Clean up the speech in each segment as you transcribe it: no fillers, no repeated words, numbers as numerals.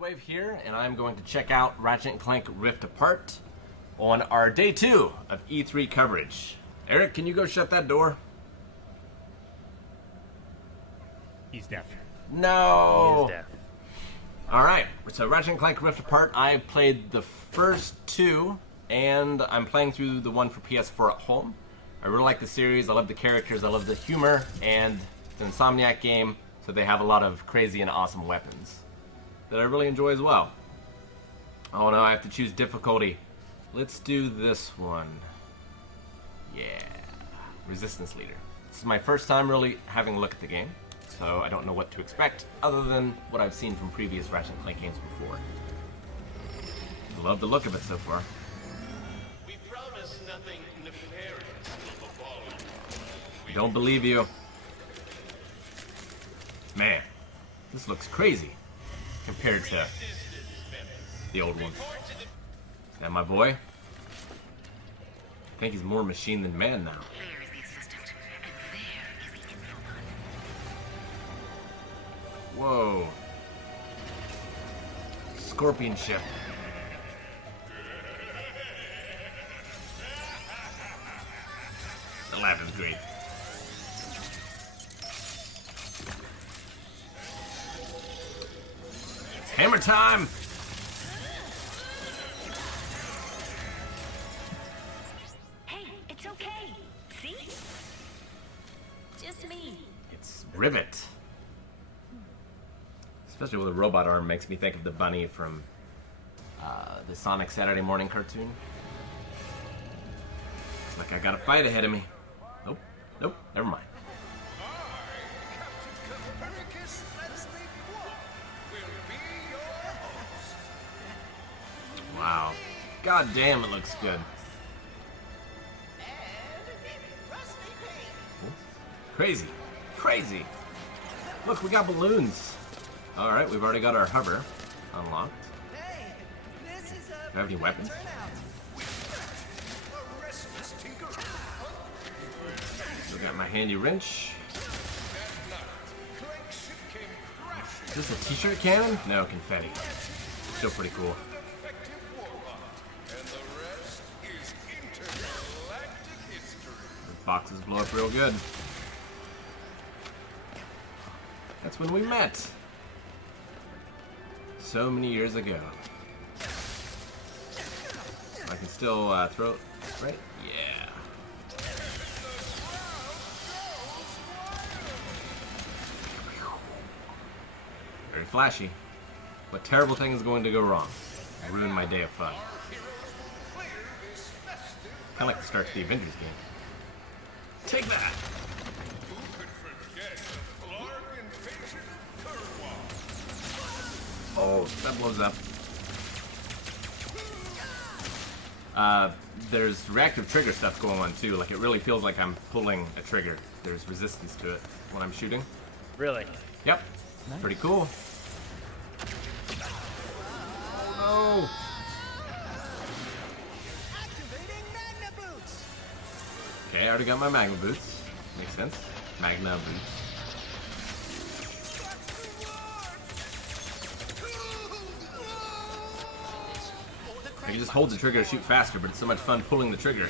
Wave here, and I'm going to check out Ratchet & Clank Rift Apart on our day 2 of E3 coverage. Eric, can you go shut that door? He's deaf. No! He is deaf. Alright, so Ratchet & Clank Rift Apart, I played the first 2, and I'm playing through the one for PS4 at home. I really like the series, I love the characters, I love the humor, and it's an Insomniac game, so they have a lot of crazy and awesome weapons that I really enjoy as well. Oh no, I have to choose difficulty. Let's do this one. Yeah. Resistance Leader. This is my first time really having a look at the game, so I don't know what to expect other than what I've seen from previous Ratchet & Clank games before. I love the look of it so far. We promise nothing nefarious will befall you. Don't believe you. Man, this looks crazy compared to the old one. Is that my boy? I think he's more machine than man now. There is the assistant, and there is the info pod. Whoa. Scorpion ship. The laugh is great. It's hammer time! Hey, it's okay. See? Just me. It's Rivet. Especially with a robot arm, makes me think of the bunny from the Sonic Saturday Morning cartoon. It's like I got a fight ahead of me. Nope, nope, never mind. Wow. God damn, it looks good. Crazy. Crazy. Look, we got balloons. Alright, we've already got our hover unlocked. Do I have any weapons? Still got my handy wrench. Is this a t-shirt cannon? No, confetti. Still pretty cool. The boxes blow up real good. That's when we met. So many years ago. I can still throw it, right? Yeah. Very flashy. What terrible thing is going to go wrong? Ruin my day of fun. Kind of like the start to the Avengers game. Take that! Oh, that blows up. There's reactive trigger stuff going on too. Like, it really feels like I'm pulling a trigger. There's resistance to it when I'm shooting. Really? Yep. Nice. Pretty cool. Oh no! Okay, I already got my Magma boots. Makes sense. Magna boots. I can just hold the trigger to shoot faster, but it's so much fun pulling the trigger.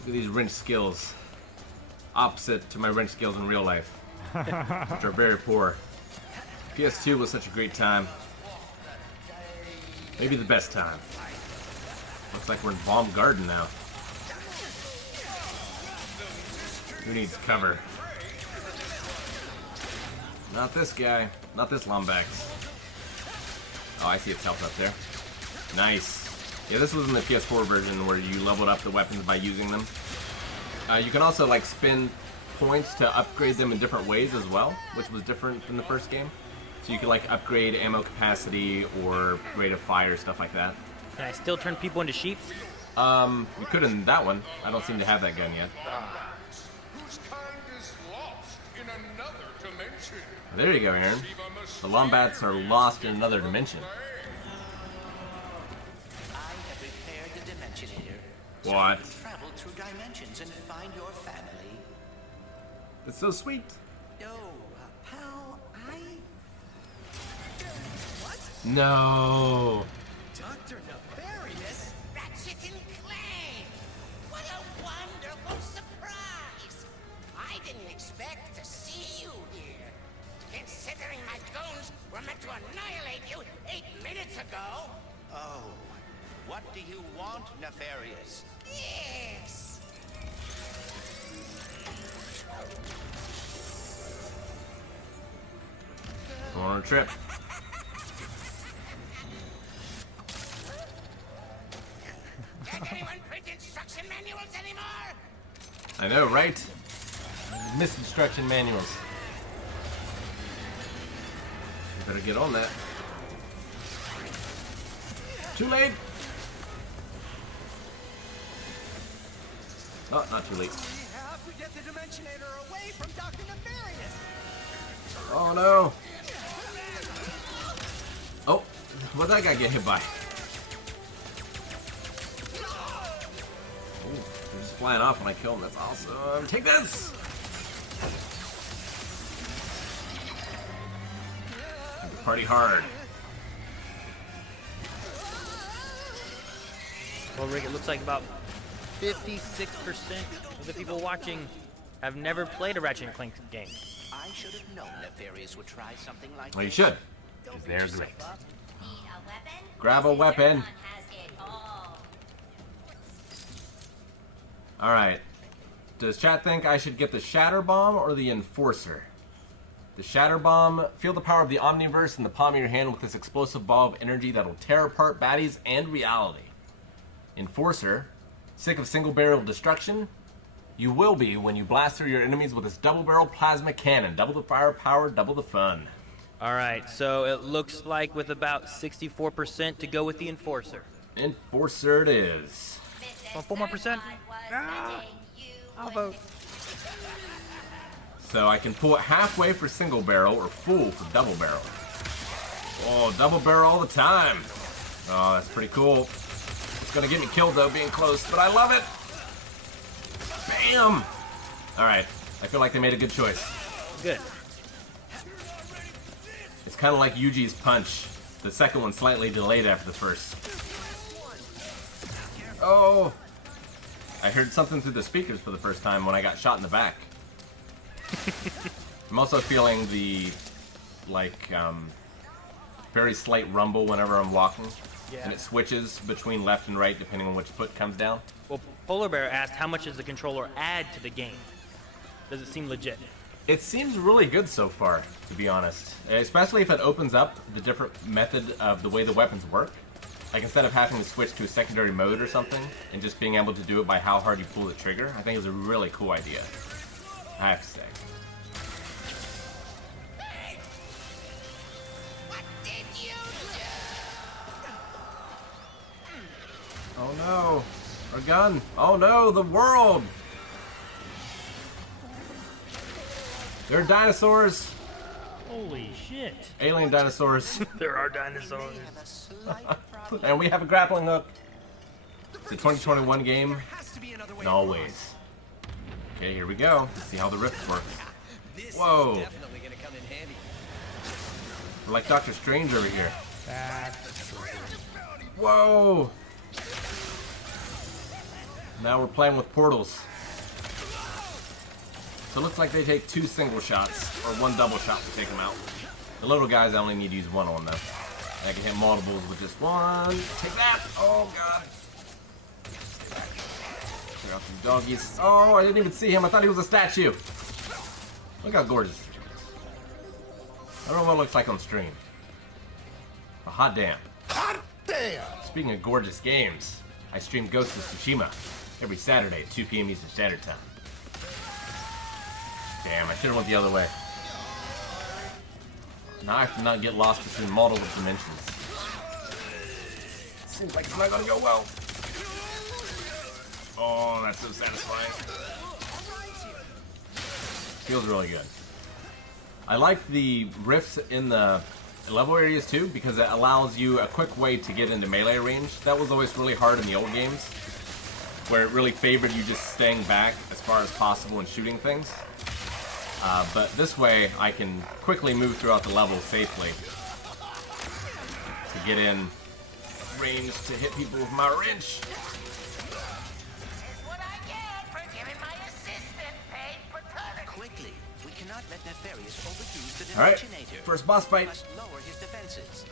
Look at these wrench skills. Opposite to my wrench skills in real life, which are very poor. PS2 was such a great time. Maybe the best time. Looks like we're in Bomb Garden now. Who needs cover? Not this guy. Not this Lombax. Oh, I see its health up there. Nice. Yeah, this was in the PS4 version where you leveled up the weapons by using them. You can also like spend points to upgrade them in different ways as well, which was different than the first game. So you could like upgrade ammo capacity or rate of fire, stuff like that. Can I still turn people into sheep? We could in that one. I don't seem to have that gun yet. Whose kind is lost in another dimension. There you go, Aaron. The Lombats are lost in another dimension. I have repaired the Dimensionator. What? So you can travel through dimensions and find your family. It's so sweet. Oh, pal, What? No. Dr. Nefarious? Ratchet and Clank! What a wonderful surprise! I didn't expect to see you here. Considering my goons were meant to annihilate you 8 minutes ago. Oh, what do you want, Nefarious? Yes! Going on a trip. Can't anyone print instruction manuals anymore? I know, right? Miss instruction manuals. You better get on that. Too late. Oh, not too late. We have to get the Dimensionator away from Dr. Nefarious! Oh no. Oh, what did that guy get hit by? Ooh, they're just flying off when I kill him. That's awesome. Take this! Party hard. Well, Rick, it looks like about 56% of the people watching have never played a Ratchet and Clank game. I should have known Nefarious would try something like Well, you this. should. Because they're great. Need a weapon? Grab a weapon. This has it all. Alright. Does chat think I should get the Shatter Bomb or the Enforcer? The Shatter Bomb. Feel the power of the Omniverse in the palm of your hand with this explosive ball of energy that'll tear apart baddies and reality. Enforcer. Sick of single-barrel destruction? You will be when you blast through your enemies with this double-barrel plasma cannon. Double the firepower, double the fun. All right, so it looks like with about 64% to go with the Enforcer. Enforcer it is. Well, 4 more percent? I'll vote. So I can pull it halfway for single barrel or full for double barrel. Oh, double barrel all the time. Oh, that's pretty cool. It's gonna get me killed though, being close, but I love it. Bam! Alright, I feel like they made a good choice. Good. It's kind of like Yuji's punch. The second one slightly delayed after the first. Oh! I heard something through the speakers for the first time when I got shot in the back. I'm also feeling the, like, very slight rumble whenever I'm walking. Yeah. And it switches between left and right depending on which foot comes down. Well, Polar Bear asked how much does the controller add to the game? Does it seem legit? It seems really good so far, to be honest. Especially if it opens up the different method of the way the weapons work. Like instead of having to switch to a secondary mode or something, and just being able to do it by how hard you pull the trigger, I think it's a really cool idea. I have to say. Hey! What did you do? Oh no! Our gun! Oh no, the world! There are dinosaurs! Holy shit. Alien dinosaurs. There are dinosaurs. We have a slight problem. And we have a grappling hook. It's a 2021 game. Has to be another way And always. Okay, here we go. Let's see how the rift works. This Whoa. is definitely gonna come in handy. We're like Doctor Strange over here. That's Whoa! Now we're playing with portals. So it looks like they take 2 single shots, or 1 double shot to take them out. The little guys, I only need to use 1 on them. I can hit multiples with just 1. Take that! Oh god! Check out some doggies. Oh, I didn't even see him. I thought he was a statue. Look how gorgeous he is. I don't know what it looks like on stream. A hot damn. Hot damn! Speaking of gorgeous games, I stream Ghost of Tsushima every Saturday at 2 p.m. Eastern Standard Time. Damn, I should have went the other way. Now I have to not get lost between multiple dimensions. Seems like it's not gonna go well. Oh, that's so satisfying. Feels really good. I like the rifts in the level areas too, because it allows you a quick way to get into melee range. That was always really hard in the old games. where it really favored you just staying back as far as possible and shooting things. But this way, I can quickly move throughout the level safely to get in range to hit people with my wrench. This is what I get for giving my assistant paid paternity. Quickly, we cannot let Nefarious overuse the All right, Dimensionator. first boss fight. Must lower his defenses.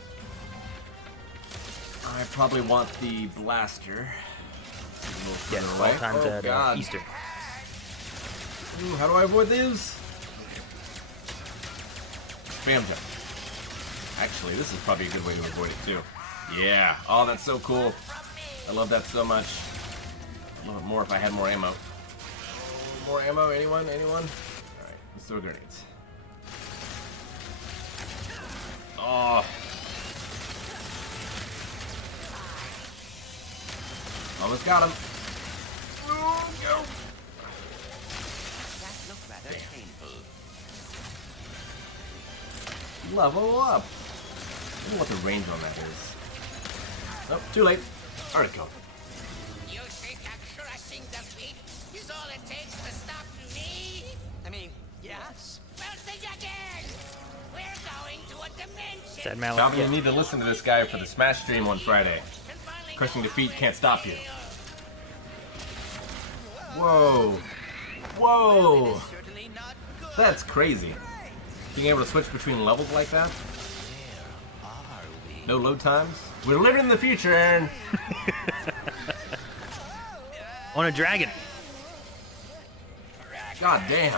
I probably want the blaster. A little Yeah, further all away. times Oh, at God. Easter. Ooh, how do I avoid these? Spam jump. Actually, this is probably a good way to avoid it too. Yeah. Oh, that's so cool. I love that so much. I'd love it more if I had more ammo. More ammo? Anyone? Anyone? Alright, let's throw grenades. Oh. Almost got him. Ooh, go. That looked rather painful. Level up. I don't know what the range on that is. Oh, too late. Already gone. You think a crushing defeat is all it takes to stop me? I mean, yes. Well, think again. We're going to a dimension. Sad Malik. Probably need to listen to this guy for the Smash stream on Friday. Crushing defeat can't stop you. Whoa. Whoa. Certainly not good. That's crazy. Being able to switch between levels like that. Are we? No load times. We're living in the future, Aaron. On a dragon. God damn.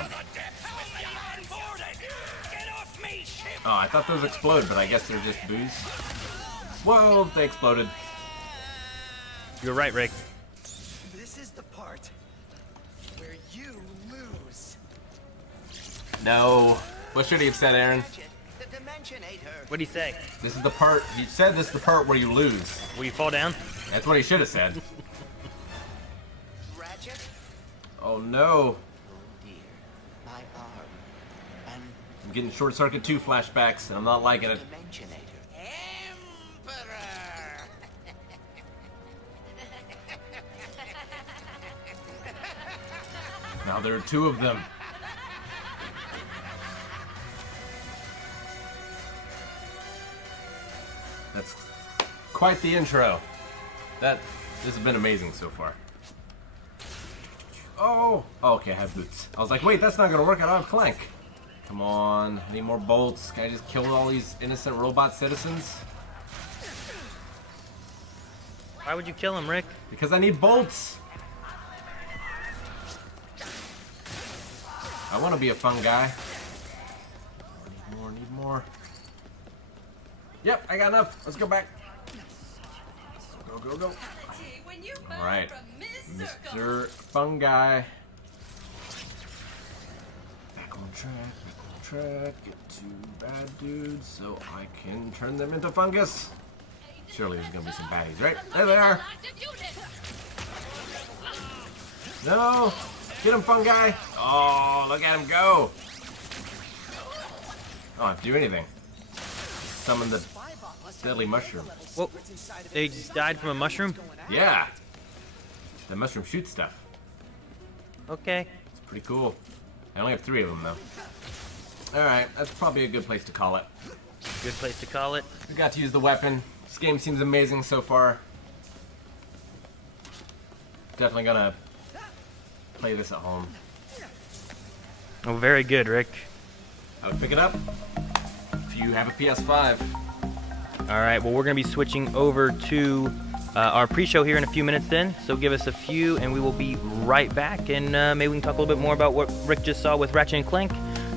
Oh, I thought those explode, but I guess they're just booze. Whoa, they exploded. You're right, Rick. This is the part where you lose. No. What should he have said, Aaron? Ratchet, the Dimensionator. What'd he say? This is the part, he said this is the part where you lose. Will you fall down? That's what he should have said. Ratchet? Oh no. Oh dear. My arm. And I'm getting Short Circuit 2 flashbacks, and I'm not liking it. Dimensionator. Emperor. Now there are two of them. That's quite the intro. This has been amazing so far. Oh, okay, I have boots. I was like, wait, that's not gonna work. I don't have Clank. Come on, I need more bolts. Can I just kill all these innocent robot citizens? Why would you kill him, Rick? Because I need bolts. I want to be a fun guy. Need more. Yep, I got enough. Let's go back. Go. All right, Mr. Fun Guy. Back on track. Get two bad dudes so I can turn them into fungus. Surely there's gonna be some baddies, right? There they are. No, get him, Fun Guy. Oh, look at him go. I don't have to do anything. Summon the deadly mushroom. Whoa. They died from a mushroom? Yeah. The mushroom shoots stuff. Okay. It's pretty cool. I only have 3 of them, though. Alright, that's probably a good place to call it. Good place to call it. We got to use the weapon. This game seems amazing so far. Definitely gonna play this at home. Oh, very good, Rick. I would pick it up if you have a PS5. All right, well, we're going to be switching over to our pre-show here in a few minutes then. So give us a few, and we will be right back. And maybe we can talk a little bit more about what Rick just saw with Ratchet and Clank,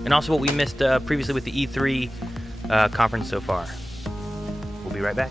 and also what we missed previously with the E3 conference so far. We'll be right back.